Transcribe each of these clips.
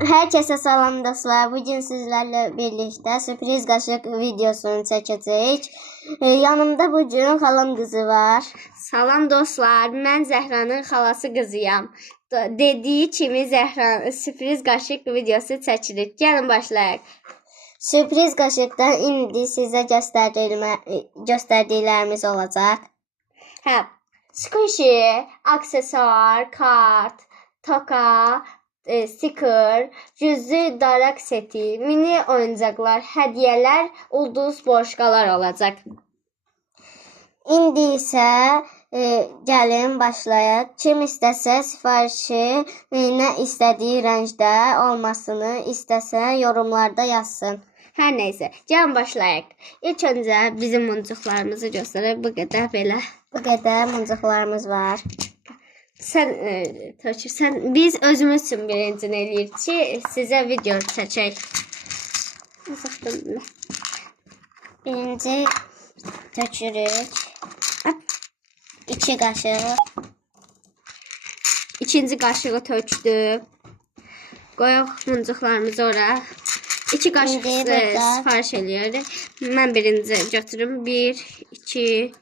Herkese salam dostlar. Bugün sizlerle birlikte sürpriz kaşık videosunu çekeceğiz. Yanımda bugün xalam kızı var. Salam dostlar, mən Zəhranın xalası qızıyam. Dediyi kimi Zəhra sürpriz qaşıq videosu çəkirik. Gəlin başlayaq. Sürpriz kaşıkta indi size gösterdiklerimiz olacak. Hə, squishy, aksesuar, kart, toka, sticker, cüzi darak seti, mini oyuncaqlar, hədiyələr, ulduz borşqalar olacaq. İndi ise gelin başlayaq. Kim istəsə sifarişi ne istediği renkte olmasını istəsə yorumlarda yazsın. Hər nəysə, gəlin başlayaq. İlk öncə bizim muncuqlarımızı göstərək. Bu qədər belə. Bu kadar mıncıqlarımız var. Biz özümüz üçün birincini eləyirik ki, sizə video çəkək. Birinci tökürük. 2 kaşık. İkinci qaşığı tökdü. Qoyaq muncuqlarımızı ora. 2 qaşıq İndi burada. sifariş eləyirik. Mən birinci götürüm. 1, 2,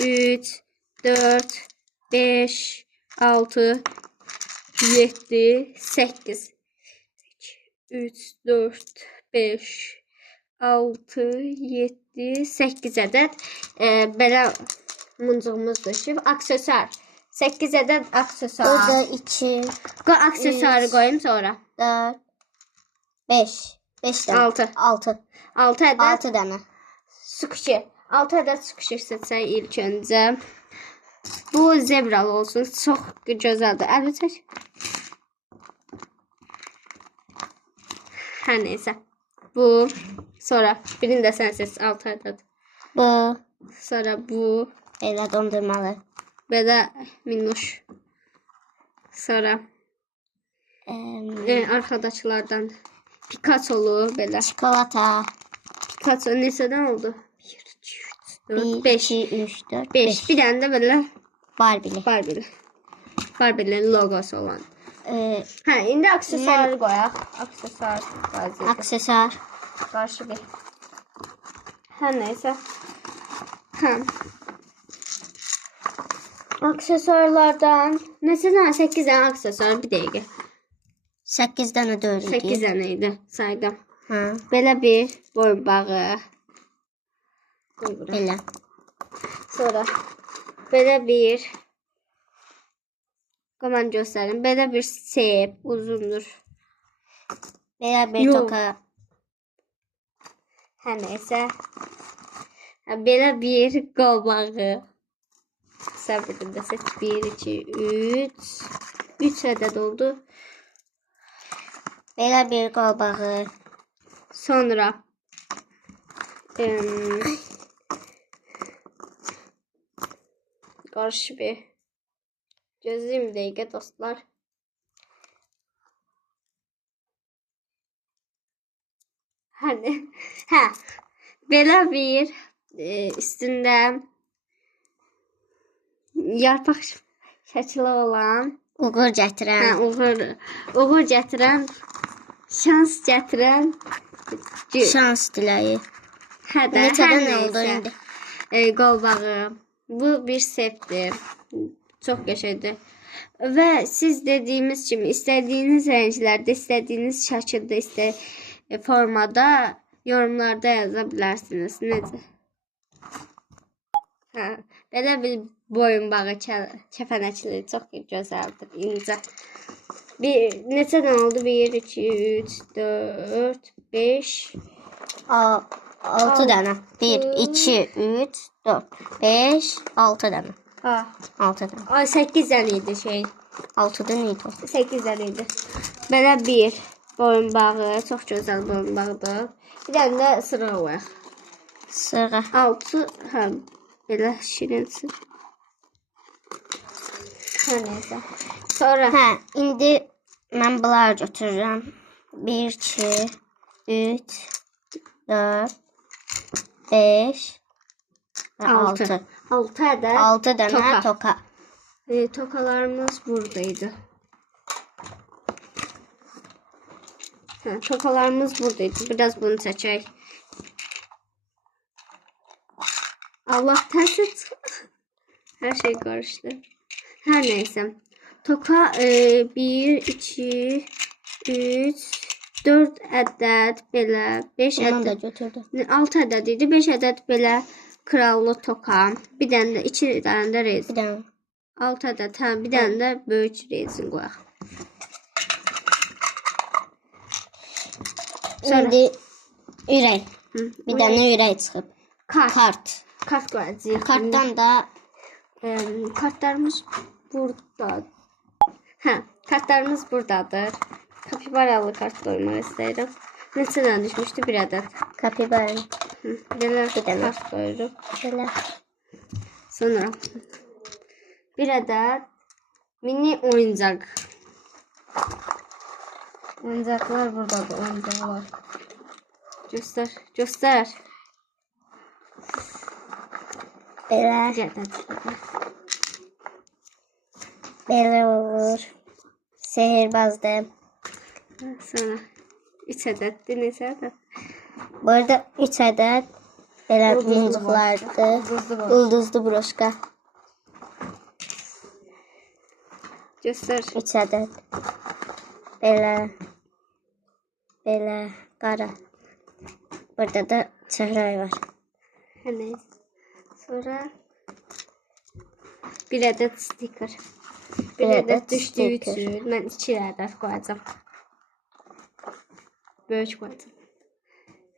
3, 4, 5, 6, 7, 8. 3, 4, 5, 6, 7, 8 ədəd belə muncuğumuz düşüb. Aksesuar. 8 ədəd aksesuar. Burada 2, Aksesuarı qoyum sonra. 4, 5. 5 tane. 6. 6. 6 ədəd 6 tane. squishy. 6 ədəd squishy seçək ilk öncə. Bu zebralı olsun. Çox gözəldir. Əli çək. Hər neysə. Bu. Sonra birini də sən seç. 6 ədəd. Bu. Sonra bu. Belə dondurmalı. Belə minnoş. Sonra arkadaşlardan Pikacho'lu belə. Çikolata. Pikacho neçədən oldu? 1, 2, 3, 4, 1, 5. 2, 3, 4, 5. 5. Bir dənə də belə Barbie'li. Barbie'nin logosu olan. Hə, indi aksesuarı qoyaq. Aksesuar vaziyəti. Aksesuar. Qarşı bir. Hər nəysə. Hə. Aksesuarlardan neçə dənə? 8 dənə aksesuar bir dəqiqə. 8 tane 4 idi. 8 dənə idi saydım. Hə. Belə bir boyun bağı. Belə. Sonra belə bir qoman göstərim. Belə bir sep uzundur. Belə bir Yox. toka. Hər nəysə. Belə bir qol bağı. Səbirində seç. 1, 2, 3. 3 ədəd oldu. Belə bir qol bağı. Sonra qarşı bir gözləyim bir dəqiqə dostlar. Hə, belə bir üstündə yarpaq şəkli olan, Uğur gətirən. uğur gətirən, şans gətirən Şans diləyi. Hə də, Neçədən hər oldu nəysə. indi? Qol bağı. Bu bir sepdir. Çox qəşəngdir. Və siz dediyimiz kimi istədiyiniz rənglərdə, istədiyiniz şəkildə, formada yorumlarda yaza bilərsiniz. Necə? Hə, belə bir boyun bağı kəpənəkli çox gözəldir. İncə. Neçədən oldu? 1, 2, 3, 4, 5, 6 tane. 1, 2, 3, 4, 5, 6 tane. ha, 6 tane. 8 dənə idi şey. 6 tane idi. 8 dənə idi. Belə bir boyun bağı, çox gözəl boyun bağıdır. Bir dənə də sıra var. Sıra. 6, hə, belə şirinsin. Hər nəysə. Sonra Hə, indi mən bunları götürürəm. 1, 2, 3, 4, 5 ve 6. 6 ədəd 6 tane toka. toka. Tokalarımız buradaydı. Ha, tokalarımız buradaydı. Biraz bunu seçək. Allah ters. Her şey karıştı. Her neyse. Toka 1, 2, 3, 4 ədəd belə, 5 Ondan da ədəd, götürdü. 6 ədəd idi. 5 ədəd belə krallı toka. Bir dənə də 2 dənə də Bir rezin. dənə. 6 ədəd, hə, bir dənə də böyük rezin qoyaq. İndi ürək. Bir ürək. dənə ürək çıxıb. Kart. Kart qoyacağıq. Kartdan da Kartlarımız burada. Hə, kartlarımız buradadır. Kapibaralı kart koymaq istəyirəm. Neçə dənə düşmüşdü? Bir ədəd. kapibara. Belə Bir dənə. kart koyuruq. Belə. Sonra bir ədəd mini oyuncaq. Oyuncaqlar buradadır, oyuncaqlar. Göstər, göstər. Belə. Bir ədəd. Belə olur. Sehirbazdır. Sonra 3 ədəddir, neçə ədəd? Bu arada 3 ədəd belə Ulduzlu mumcuqlardır. Ulduzlu broşka. Ulduzlu broşka. Göstər. 3 ədəd. Belə. Belə. Qara. Burada da çəhrayı var. Hər neysə. Sonra bir ədəd stiker. Bir Bir ədəd ədəd düşdüyü stiker. üçün mən 2 ədəd qoyacağam. Böyük qoyacağım.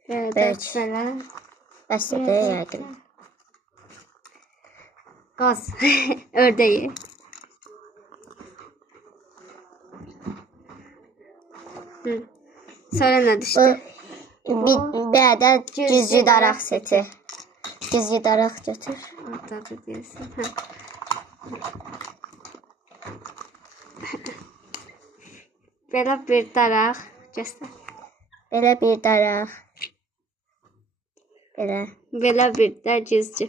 Bir ədəd Böyük. belə. Bəsdir yəqin. Qaz. Ördəyi. Hı. Sonra nə düşdü? Bir ədəd güzgü daraq seti. Güzgü daraq götür. Ortada deyəsən. Hə. Belə bir daraq. Göstər. Belə bir daraq. Belə. Belə bir də güzgü.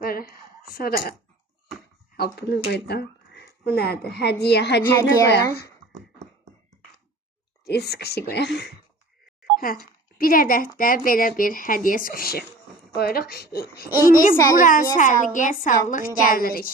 Böyle. Sonra ha, bunu koydum. Bu nədir? Hədiyyə. Hədiyyəni Hədiyyə. qoyaq. Sıkışı qoyaq. Hə. Bir ədəd də belə bir hədiyyə sıkışı qoyuruq. İndi buranın sərliqəyə sağlıq gəlirik.